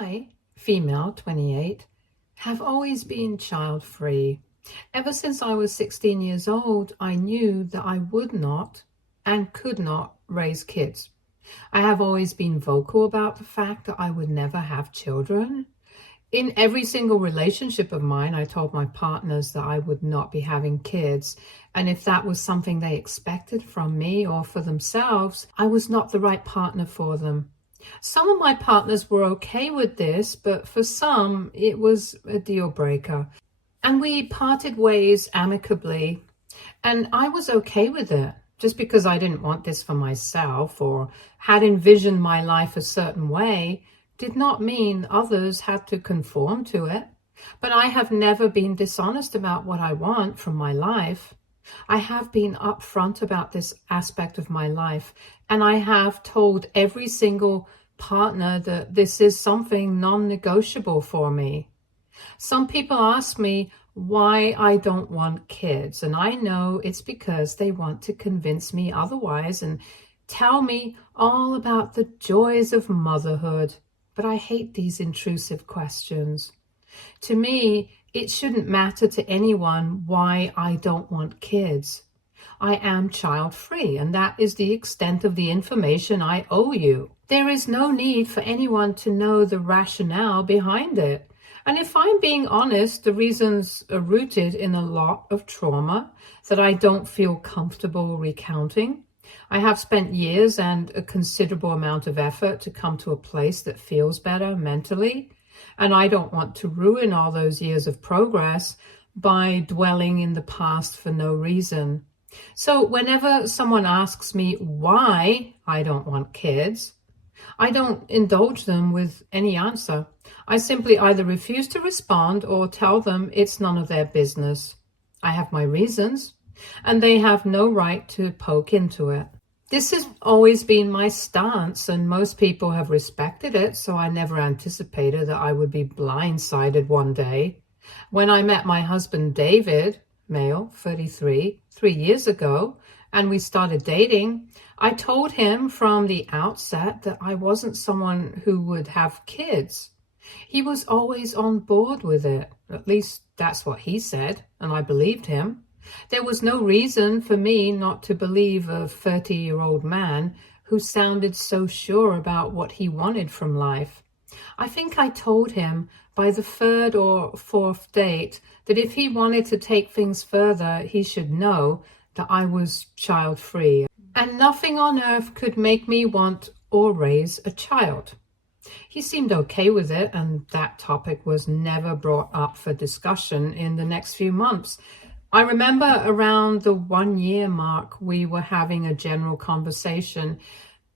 I, female, 28, have always been child-free. Ever since I was 16 years old, I knew that I would not and could not raise kids. I have always been vocal about the fact that I would never have children. In every single relationship of mine, I told my partners that I would not be having kids. And if that was something they expected from me or for themselves, I was not the right partner for them. Some of my partners were okay with this, but for some, it was a deal breaker. And we parted ways amicably, and I was okay with it. Just because I didn't want this for myself or had envisioned my life a certain way did not mean others had to conform to it. But I have never been dishonest about what I want from my life. I have been upfront about this aspect of my life, and I have told every single partner that this is something non-negotiable for me. Some people ask me why I don't want kids, and I know it's because they want to convince me otherwise and tell me all about the joys of motherhood. But I hate these intrusive questions. To me, it shouldn't matter to anyone why I don't want kids. I am child-free, and that is the extent of the information I owe you. There is no need for anyone to know the rationale behind it. And if I'm being honest, the reasons are rooted in a lot of trauma that I don't feel comfortable recounting. I have spent years and a considerable amount of effort to come to a place that feels better mentally, and I don't want to ruin all those years of progress by dwelling in the past for no reason. So whenever someone asks me why I don't want kids, I don't indulge them with any answer. I simply either refuse to respond or tell them it's none of their business. I have my reasons, and they have no right to poke into it. This has always been my stance, and most people have respected it, so I never anticipated that I would be blindsided one day. When I met my husband David, male, 33, 3 years ago, and we started dating, I told him from the outset that I wasn't someone who would have kids. He was always on board with it. At least that's what he said, and I believed him. There was no reason for me not to believe a 30-year-old man who sounded so sure about what he wanted from life. I think I told him by the third or fourth date that if he wanted to take things further, he should know that I was child-free, and nothing on earth could make me want or raise a child. He seemed okay with it, and that topic was never brought up for discussion in the next few months. I remember around the 1 year mark, we were having a general conversation,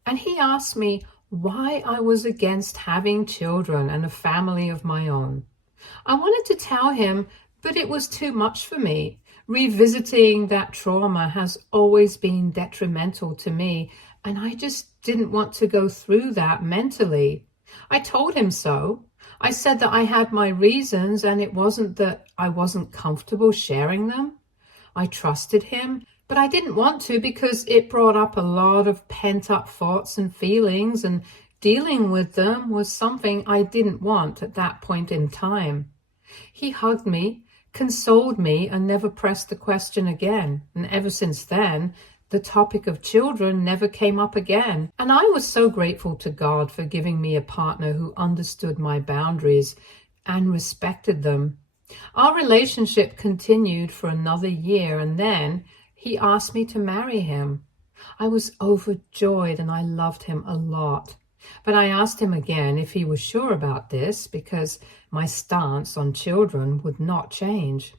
and he asked me why I was against having children and a family of my own. I wanted to tell him, but it was too much for me. Revisiting that trauma has always been detrimental to me, and I just didn't want to go through that mentally. I told him so. I said that I had my reasons, and it wasn't that I wasn't comfortable sharing them. I trusted him, but I didn't want to because it brought up a lot of pent-up thoughts and feelings, and dealing with them was something I didn't want at that point in time. He hugged me, consoled me, and never pressed the question again. And ever since then, the topic of children never came up again. And I was so grateful to God for giving me a partner who understood my boundaries and respected them. Our relationship continued for another year, and then he asked me to marry him. I was overjoyed, and I loved him a lot. But I asked him again if he was sure about this, because my stance on children would not change.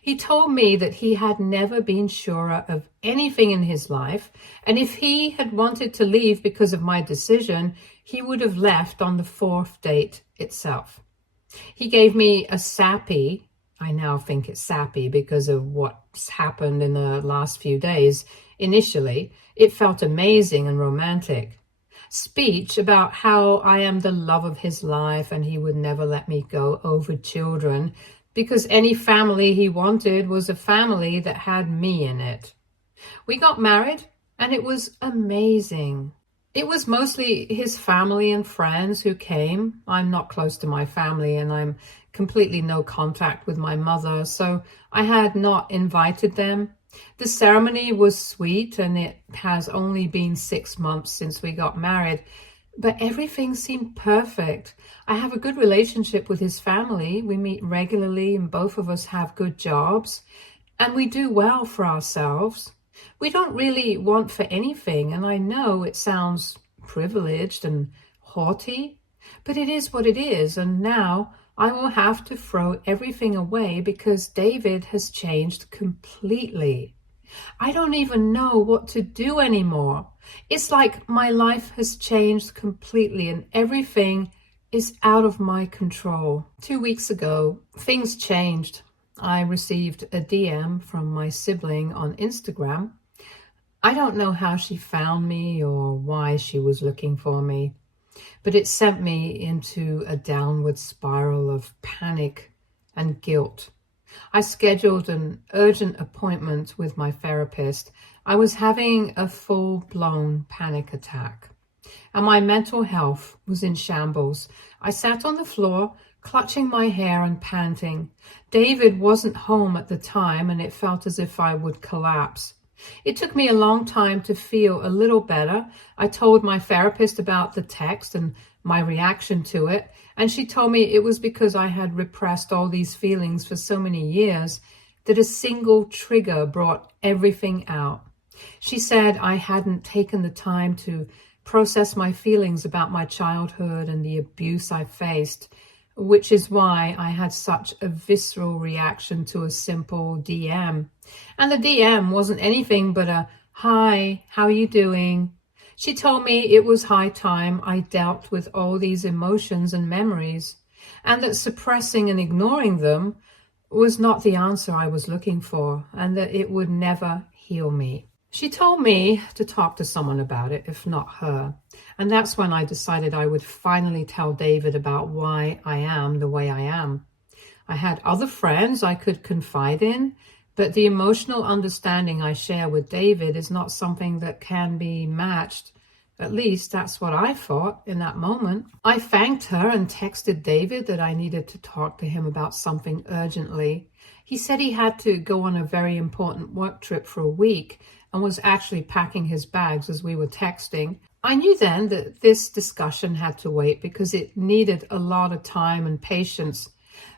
He told me that he had never been surer of anything in his life, and if he had wanted to leave because of my decision, he would have left on the fourth date itself. He gave me a sappy, I now think it's sappy because of what's happened in the last few days. Initially, it felt amazing and romantic. Speech about how I am the love of his life and he would never let me go over children because any family he wanted was a family that had me in it. We got married and it was amazing. It was mostly his family and friends who came. I'm not close to my family and I'm completely no contact with my mother, so I had not invited them. The ceremony was sweet and it has only been 6 months since we got married, but everything seemed perfect. I have a good relationship with his family. We meet regularly and both of us have good jobs and we do well for ourselves. We don't really want for anything, and I know it sounds privileged and haughty, but it is what it is, and now I will have to throw everything away because David has changed completely. I don't even know what to do anymore. It's like my life has changed completely and everything is out of my control. 2 weeks ago, things changed. I received a DM from my sibling on Instagram. I don't know how she found me or why she was looking for me, but it sent me into a downward spiral of panic and guilt. I scheduled an urgent appointment with my therapist. I was having a full-blown panic attack, and my mental health was in shambles. I sat on the floor, clutching my hair and panting. David wasn't home at the time, and it felt as if I would collapse. It took me a long time to feel a little better. I told my therapist about the text and my reaction to it, and she told me it was because I had repressed all these feelings for so many years that a single trigger brought everything out. She said I hadn't taken the time to process my feelings about my childhood and the abuse I faced, which is why I had such a visceral reaction to a simple DM. And the DM wasn't anything but a, "Hi, how are you doing?" She told me it was high time I dealt with all these emotions and memories, and that suppressing and ignoring them was not the answer I was looking for, and that it would never heal me. She told me to talk to someone about it, if not her. And that's when I decided I would finally tell David about why I am the way I am. I had other friends I could confide in, but the emotional understanding I share with David is not something that can be matched. At least that's what I thought in that moment. I thanked her and texted David that I needed to talk to him about something urgently. He said he had to go on a very important work trip for a week and was actually packing his bags as we were texting. I knew then that this discussion had to wait because it needed a lot of time and patience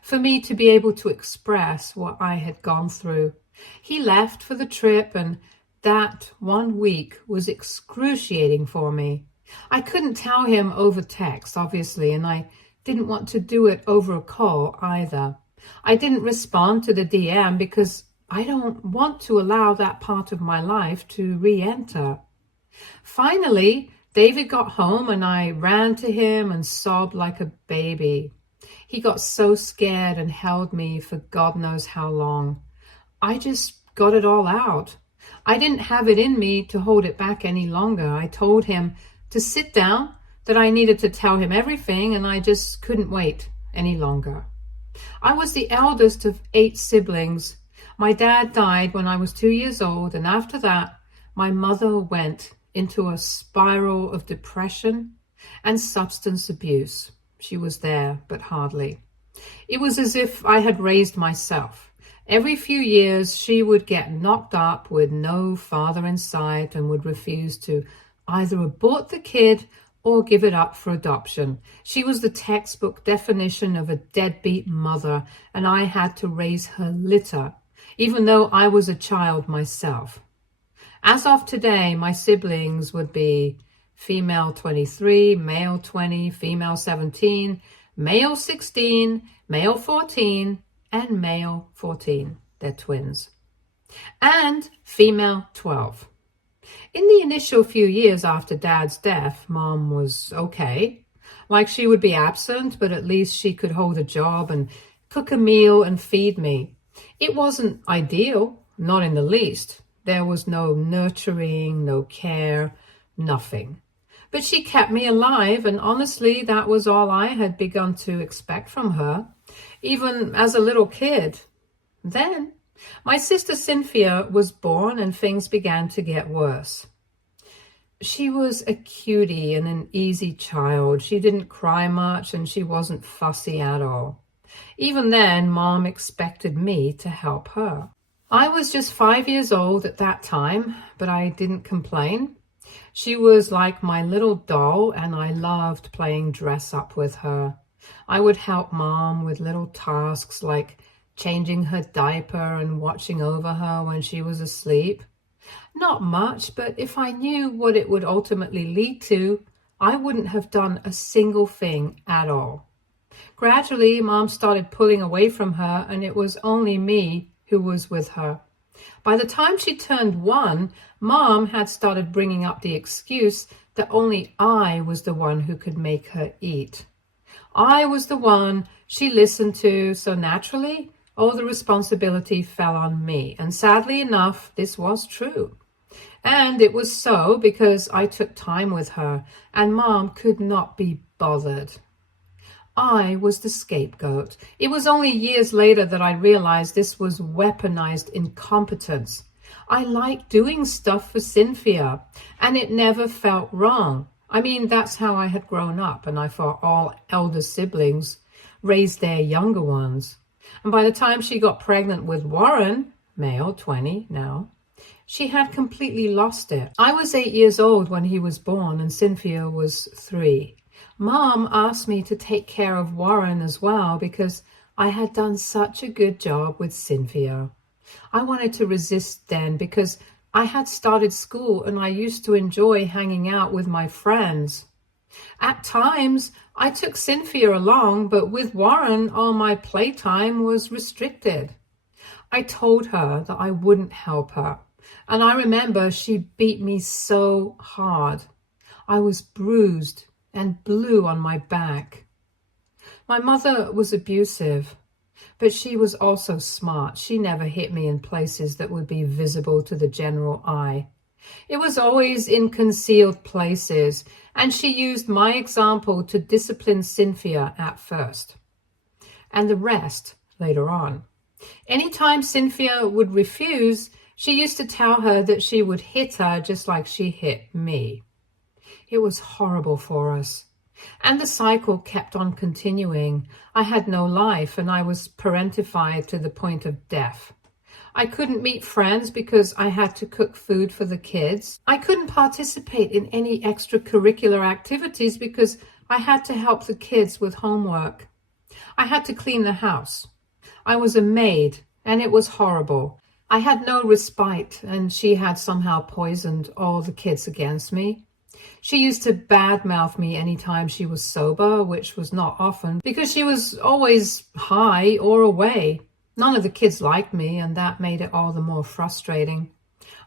for me to be able to express what I had gone through. He left for the trip, and that 1 week was excruciating for me. I couldn't tell him over text, obviously, and I didn't want to do it over a call either. I didn't respond to the DM because I don't want to allow that part of my life to re-enter. Finally, David got home and I ran to him and sobbed like a baby. He got so scared and held me for God knows how long. I just got it all out. I didn't have it in me to hold it back any longer. I told him to sit down, that I needed to tell him everything, and I just couldn't wait any longer. I was the eldest of 8 siblings. My dad died when I was 2 years old, and after that, my mother went into a spiral of depression and substance abuse. She was there, but hardly. It was as if I had raised myself. Every few years, she would get knocked up with no father in sight and would refuse to either abort the kid or give it up for adoption. She was the textbook definition of a deadbeat mother, and I had to raise her litter, even though I was a child myself. As of today, my siblings would be female 23, male 20, female 17, male 16, male 14, and male 14. They're twins. And female 12. In the initial few years after Dad's death, Mom was okay. Like she would be absent, but at least she could hold a job and cook a meal and feed me. It wasn't ideal, not in the least. There was no nurturing, no care, nothing. But she kept me alive, and honestly, that was all I had begun to expect from her, even as a little kid. Then, my sister Cynthia was born and things began to get worse. She was a cutie and an easy child. She didn't cry much and she wasn't fussy at all. Even then, Mom expected me to help her. I was just 5 years old at that time, but I didn't complain. She was like my little doll, and I loved playing dress up with her. I would help Mom with little tasks like changing her diaper and watching over her when she was asleep. Not much, but if I knew what it would ultimately lead to, I wouldn't have done a single thing at all. Gradually, Mom started pulling away from her, and it was only me who was with her. By the time she turned 1, Mom had started bringing up the excuse that only I was the one who could make her eat. I was the one she listened to, so naturally, all the responsibility fell on me. And sadly enough, this was true. And it was so because I took time with her, and Mom could not be bothered. I was the scapegoat. It was only years later that I realized this was weaponized incompetence. I liked doing stuff for Cynthia, and it never felt wrong. I mean, that's how I had grown up, and I thought all elder siblings raised their younger ones. And by the time she got pregnant with Warren, male, 20 now, she had completely lost it. I was 8 years old when he was born, and Cynthia was 3. Mom asked me to take care of Warren as well because I had done such a good job with Cynthia. I wanted to resist then because I had started school and I used to enjoy hanging out with my friends. At times, I took Cynthia along, but with Warren, all my playtime was restricted. I told her that I wouldn't help her, and I remember she beat me so hard. I was bruised and blue on my back. My mother was abusive, but she was also smart. She never hit me in places that would be visible to the general eye. It was always in concealed places, and she used my example to discipline Cynthia at first, and the rest later on. Anytime Cynthia would refuse, she used to tell her that she would hit her just like she hit me. It was horrible for us. And the cycle kept on continuing. I had no life, and I was parentified to the point of death. I couldn't meet friends because I had to cook food for the kids. I couldn't participate in any extracurricular activities because I had to help the kids with homework. I had to clean the house. I was a maid, and it was horrible. I had no respite, and she had somehow poisoned all the kids against me. She used to badmouth me anytime she was sober, which was not often, because she was always high or away. None of the kids liked me, and that made it all the more frustrating.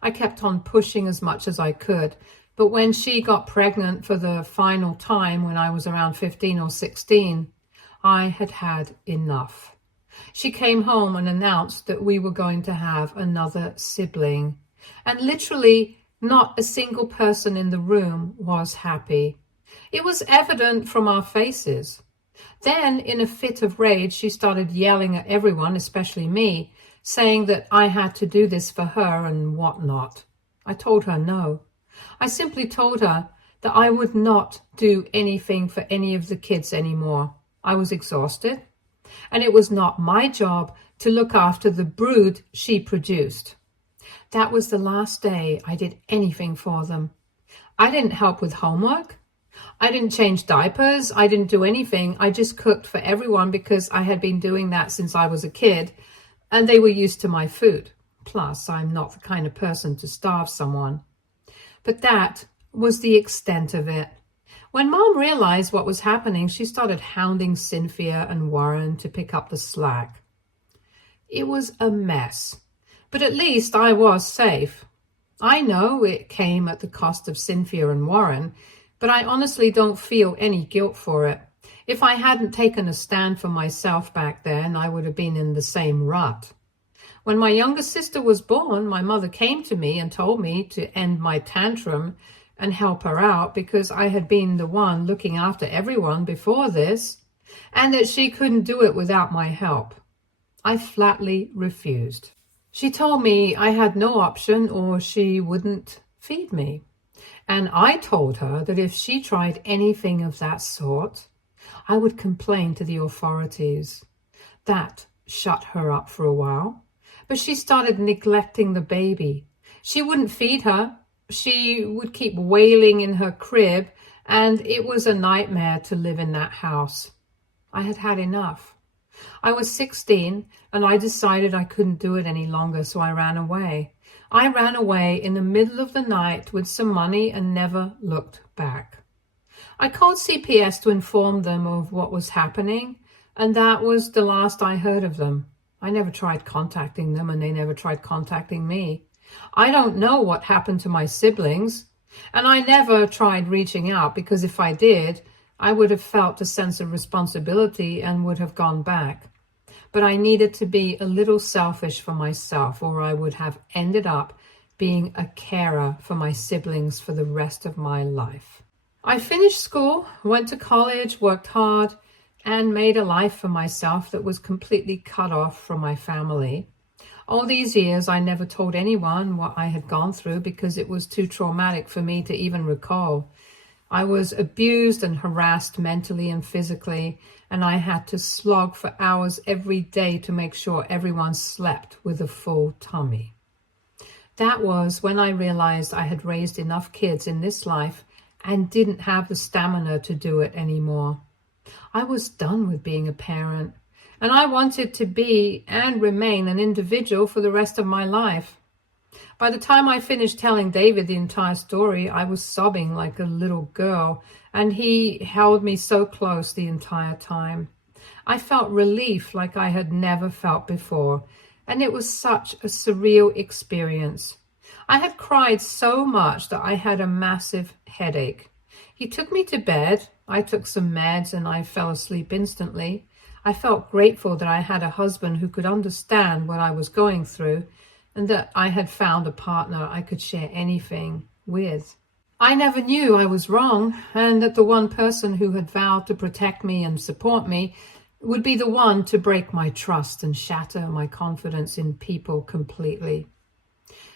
I kept on pushing as much as I could, but when she got pregnant for the final time when I was around 15 or 16, I had had enough. She came home and announced that we were going to have another sibling, and literally not a single person in the room was happy. It was evident from our faces. Then, in a fit of rage, she started yelling at everyone, especially me, saying that I had to do this for her and whatnot. I told her no. I simply told her that I would not do anything for any of the kids anymore. I was exhausted, and it was not my job to look after the brood she produced. That was the last day I did anything for them. I didn't help with homework. I didn't change diapers. I didn't do anything. I just cooked for everyone because I had been doing that since I was a kid, and they were used to my food. Plus, I'm not the kind of person to starve someone. But that was the extent of it. When Mom realized what was happening, she started hounding Cynthia and Warren to pick up the slack. It was a mess. But at least I was safe. I know it came at the cost of Cynthia and Warren, but I honestly don't feel any guilt for it. If I hadn't taken a stand for myself back then, I would have been in the same rut. When my younger sister was born, my mother came to me and told me to end my tantrum and help her out because I had been the one looking after everyone before this, and that she couldn't do it without my help. I flatly refused. She told me I had no option or she wouldn't feed me. And I told her that if she tried anything of that sort, I would complain to the authorities. That shut her up for a while, but she started neglecting the baby. She wouldn't feed her. She would keep wailing in her crib, and it was a nightmare to live in that house. I had had enough. I was 16, and I decided I couldn't do it any longer, so I ran away. I ran away in the middle of the night with some money and never looked back. I called CPS to inform them of what was happening, and that was the last I heard of them. I never tried contacting them, and they never tried contacting me. I don't know what happened to my siblings, and I never tried reaching out, because if I did, I would have felt a sense of responsibility and would have gone back. But I needed to be a little selfish for myself, or I would have ended up being a carer for my siblings for the rest of my life. I finished school, went to college, worked hard, and made a life for myself that was completely cut off from my family. All these years, I never told anyone what I had gone through because it was too traumatic for me to even recall. I was abused and harassed mentally and physically, and I had to slog for hours every day to make sure everyone slept with a full tummy. That was when I realized I had raised enough kids in this life and didn't have the stamina to do it anymore. I was done with being a parent, and I wanted to be and remain an individual for the rest of my life. By the time I finished telling David the entire story, I was sobbing like a little girl, and he held me so close the entire time. I felt relief like I had never felt before, and it was such a surreal experience. I had cried so much that I had a massive headache. He took me to bed. I took some meds and I fell asleep instantly. I felt grateful that I had a husband who could understand what I was going through, and that I had found a partner I could share anything with. I never knew I was wrong, and that the one person who had vowed to protect me and support me would be the one to break my trust and shatter my confidence in people completely.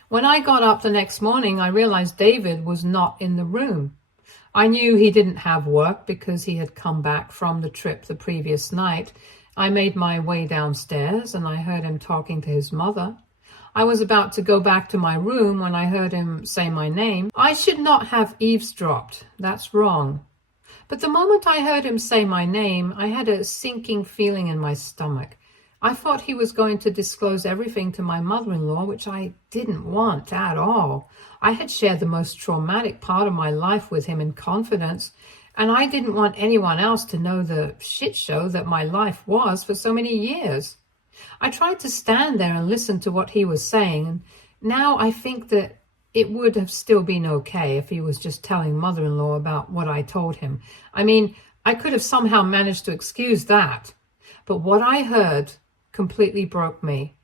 When I got up the next morning, I realized David was not in the room. I knew he didn't have work because he had come back from the trip the previous night. I made my way downstairs and I heard him talking to his mother. I was about to go back to my room when I heard him say my name. I should not have eavesdropped. That's wrong. But the moment I heard him say my name, I had a sinking feeling in my stomach. I thought he was going to disclose everything to my mother-in-law, which I didn't want at all. I had shared the most traumatic part of my life with him in confidence, and I didn't want anyone else to know the shit show that my life was for so many years. I tried to stand there and listen to what he was saying, and now I think that it would have still been okay if he was just telling mother-in-law about what I told him. I mean, I could have somehow managed to excuse that. But what I heard completely broke me.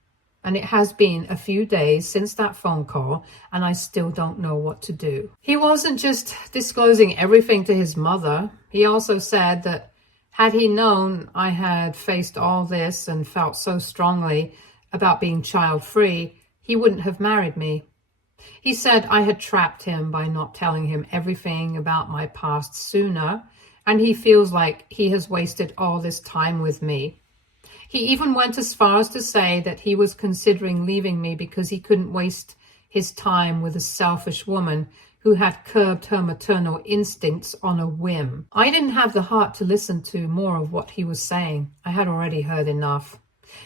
And it has been a few days since that phone call, and I still don't know what to do. He wasn't just disclosing everything to his mother. He also said that had he known I had faced all this and felt so strongly about being child-free, he wouldn't have married me. He said I had trapped him by not telling him everything about my past sooner, and he feels like he has wasted all this time with me. He even went as far as to say that he was considering leaving me because he couldn't waste his time with a selfish woman who had curbed her maternal instincts on a whim. I didn't have the heart to listen to more of what he was saying. I had already heard enough.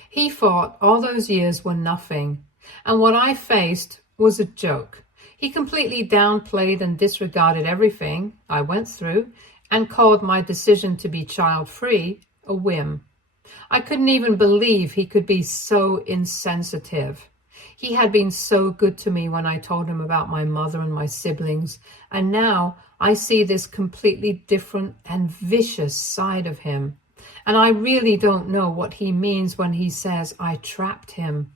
He thought all those years were nothing, and what I faced was a joke. He completely downplayed and disregarded everything I went through and called my decision to be child-free a whim. I couldn't even believe he could be so insensitive. He had been so good to me when I told him about my mother and my siblings, and now I see this completely different and vicious side of him. And I really don't know what he means when he says I trapped him.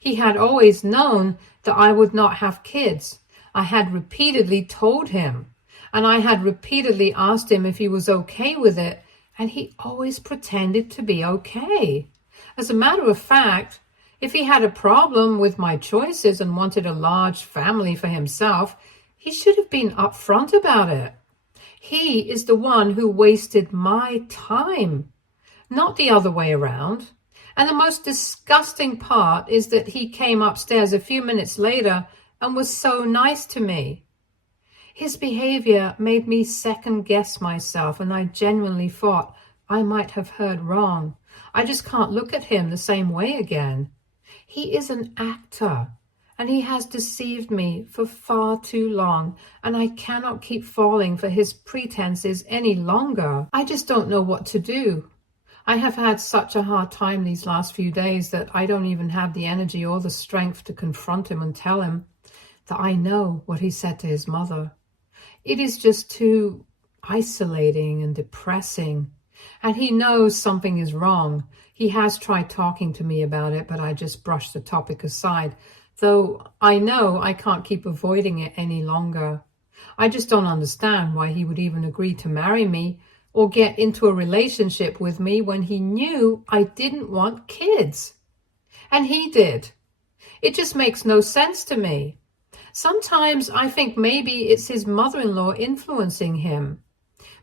He had always known that I would not have kids. I had repeatedly told him, and I had repeatedly asked him if he was okay with it, and he always pretended to be okay. As a matter of fact, if he had a problem with my choices and wanted a large family for himself, He should have been upfront about it. He is the one who wasted my time, not the other way around. And the most disgusting part is that he came upstairs a few minutes later and was so nice to me. His behavior made me second guess myself, and I genuinely thought I might have heard wrong. I just can't look at him the same way again. He is an actor, and he has deceived me for far too long, and I cannot keep falling for his pretenses any longer. I just don't know what to do. I have had such a hard time these last few days that I don't even have the energy or the strength to confront him and tell him that I know what he said to his mother. It is just too isolating and depressing. And he knows something is wrong. He has tried talking to me about it, but I just brushed the topic aside, though I know I can't keep avoiding it any longer. I just don't understand why he would even agree to marry me or get into a relationship with me when he knew I didn't want kids. And he did. It just makes no sense to me. Sometimes I think maybe it's his mother-in-law influencing him,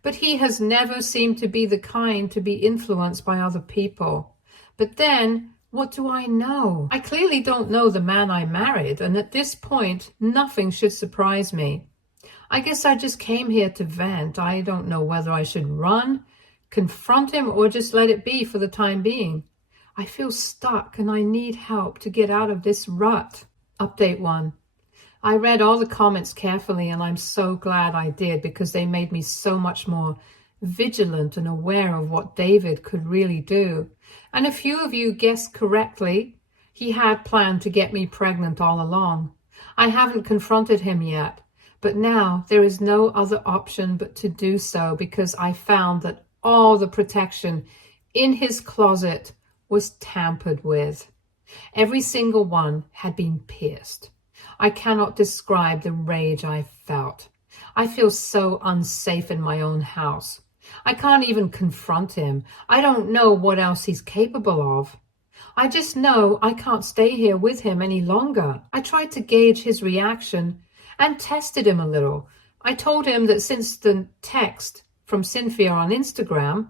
but he has never seemed to be the kind to be influenced by other people. But then, what do I know? I clearly don't know the man I married, and at this point, nothing should surprise me. I guess I just came here to vent. I don't know whether I should run, confront him, or just let it be for the time being. I feel stuck and I need help to get out of this rut. Update 1. I read all the comments carefully, and I'm so glad I did because they made me so much more vigilant and aware of what David could really do. And a few of you guessed correctly. He had planned to get me pregnant all along. I haven't confronted him yet, but now there is no other option but to do so because I found that all the protection in his closet was tampered with. Every single one had been pierced. I cannot describe the rage I felt. I feel so unsafe in my own house. I can't even confront him. I don't know what else he's capable of. I just know I can't stay here with him any longer. I tried to gauge his reaction and tested him a little. I told him that since the text from Cynthia on Instagram,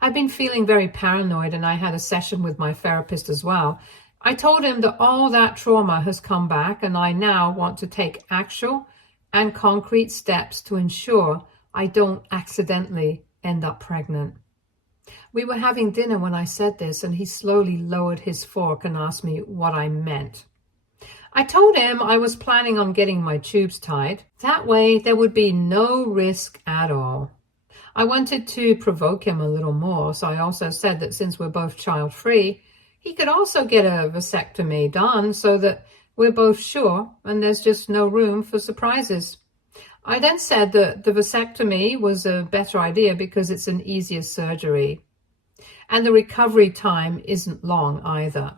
I've been feeling very paranoid, and I had a session with my therapist as well. I told him that all that trauma has come back, and I now want to take actual and concrete steps to ensure I don't accidentally end up pregnant. We were having dinner when I said this, and he slowly lowered his fork and asked me what I meant. I told him I was planning on getting my tubes tied. That way there would be no risk at all. I wanted to provoke him a little more, so I also said that since we're both child-free, he could also get a vasectomy done so that we're both sure and there's just no room for surprises. I then said that the vasectomy was a better idea because it's an easier surgery, and the recovery time isn't long either.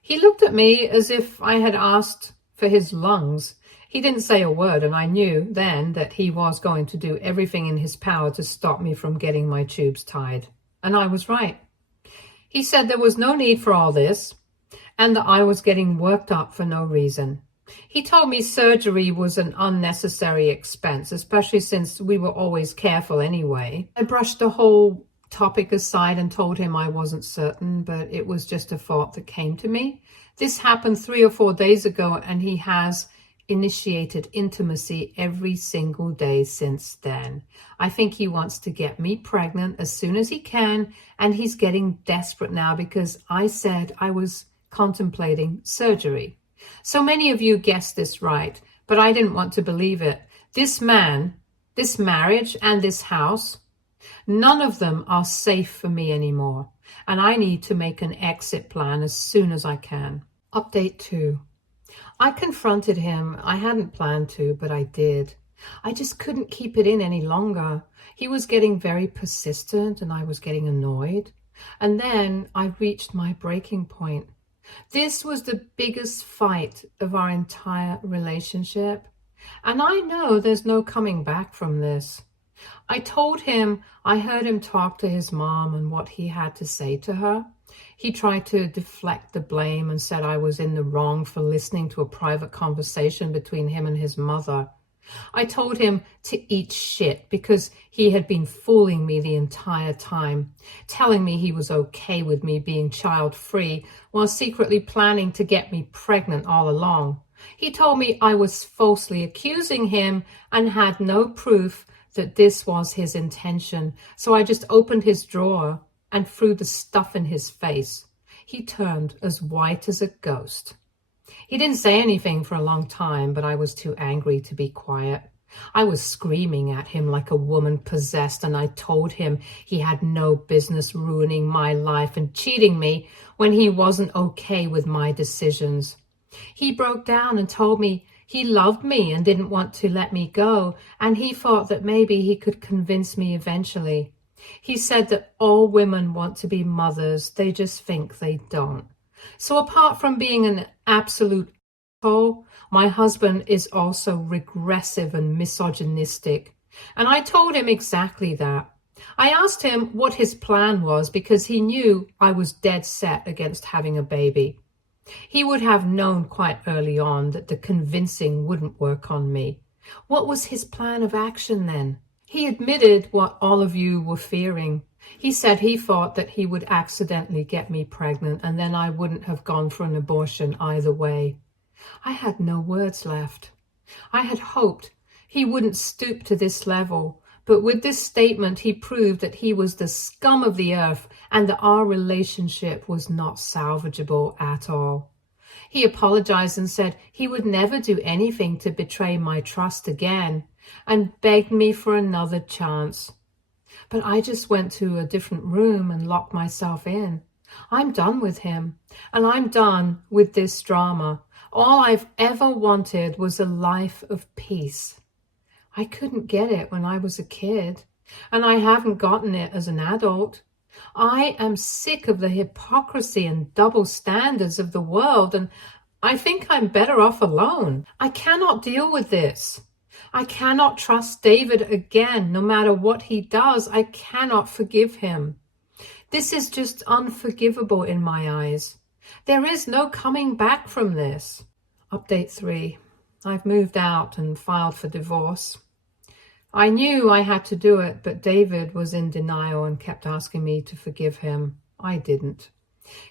He looked at me as if I had asked for his lungs. He didn't say a word, and I knew then that he was going to do everything in his power to stop me from getting my tubes tied. And I was right. He said there was no need for all this, and that I was getting worked up for no reason. He told me surgery was an unnecessary expense, especially since we were always careful anyway. I brushed the whole topic aside and told him I wasn't certain, but it was just a thought that came to me. This happened 3 or 4 days ago, and he has initiated intimacy every single day since then. I think he wants to get me pregnant as soon as he can, and he's getting desperate now because I said I was contemplating surgery. So many of you guessed this right, but I didn't want to believe it. This man, this marriage, and this house, none of them are safe for me anymore, and I need to make an exit plan as soon as I can. Update 2. I confronted him. I hadn't planned to, but I did. I just couldn't keep it in any longer. He was getting very persistent, and I was getting annoyed. And then I reached my breaking point. This was the biggest fight of our entire relationship, and I know there's no coming back from this. I told him I heard him talk to his mom and what he had to say to her. He tried to deflect the blame and said I was in the wrong for listening to a private conversation between him and his mother. I told him to eat shit because he had been fooling me the entire time, telling me he was okay with me being child-free while secretly planning to get me pregnant all along. He told me I was falsely accusing him and had no proof that this was his intention, so I just opened his drawer and threw the stuff in his face. He turned as white as a ghost. He didn't say anything for a long time, but I was too angry to be quiet. I was screaming at him like a woman possessed, and I told him he had no business ruining my life and cheating me when he wasn't okay with my decisions. He broke down and told me he loved me and didn't want to let me go, and he thought that maybe he could convince me eventually. He said that all women want to be mothers, they just think they don't. So apart from being an absolute asshole, my husband is also regressive and misogynistic. And I told him exactly that. I asked him what his plan was because he knew I was dead set against having a baby. He would have known quite early on that the convincing wouldn't work on me. What was his plan of action then? He admitted what all of you were fearing. He said he thought that he would accidentally get me pregnant and then I wouldn't have gone for an abortion either way. I had no words left. I had hoped he wouldn't stoop to this level, but with this statement he proved that he was the scum of the earth and that our relationship was not salvageable at all. He apologized and said he would never do anything to betray my trust again and begged me for another chance. But I just went to a different room and locked myself in. I'm done with him, and I'm done with this drama. All I've ever wanted was a life of peace. I couldn't get it when I was a kid, and I haven't gotten it as an adult. I am sick of the hypocrisy and double standards of the world, and I think I'm better off alone. I cannot deal with this. I cannot trust David again, no matter what he does. I cannot forgive him. This is just unforgivable in my eyes. There is no coming back from this. Update 3. I've moved out and filed for divorce. I knew I had to do it, but David was in denial and kept asking me to forgive him. I didn't.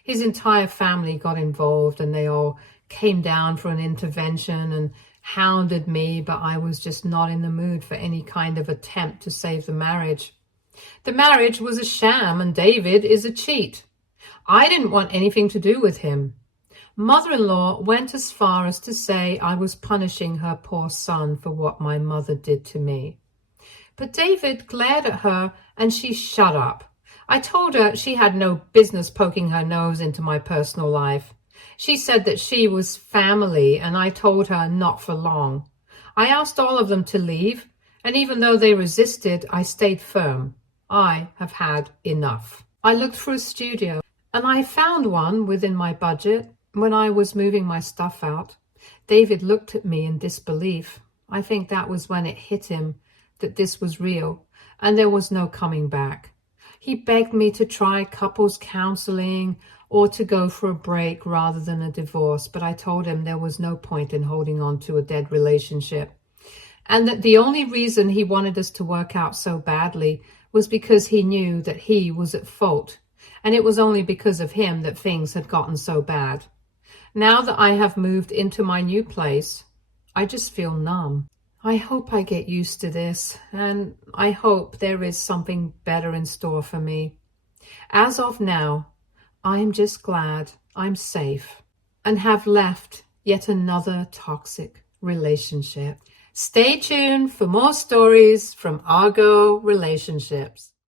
His entire family got involved and they all came down for an intervention and hounded me, but I was just not in the mood for any kind of attempt to save the marriage. The marriage was a sham and David is a cheat. I didn't want anything to do with him. Mother-in-law went as far as to say I was punishing her poor son for what my mother did to me. But David glared at her and she shut up. I told her she had no business poking her nose into my personal life. She said that she was family, and I told her not for long. I asked all of them to leave, and even though they resisted, I stayed firm. I have had enough. I looked for a studio, and I found one within my budget. When I was moving my stuff out, David looked at me in disbelief. I think that was when it hit him that this was real, and there was no coming back. He begged me to try couples counseling or to go for a break rather than a divorce, but I told him there was no point in holding on to a dead relationship, and that the only reason he wanted us to work out so badly was because he knew that he was at fault, and it was only because of him that things had gotten so bad. Now that I have moved into my new place, I just feel numb. I hope I get used to this, and I hope there is something better in store for me. As of now, I am just glad I'm safe and have left yet another toxic relationship. Stay tuned for more stories from Argo Relationships.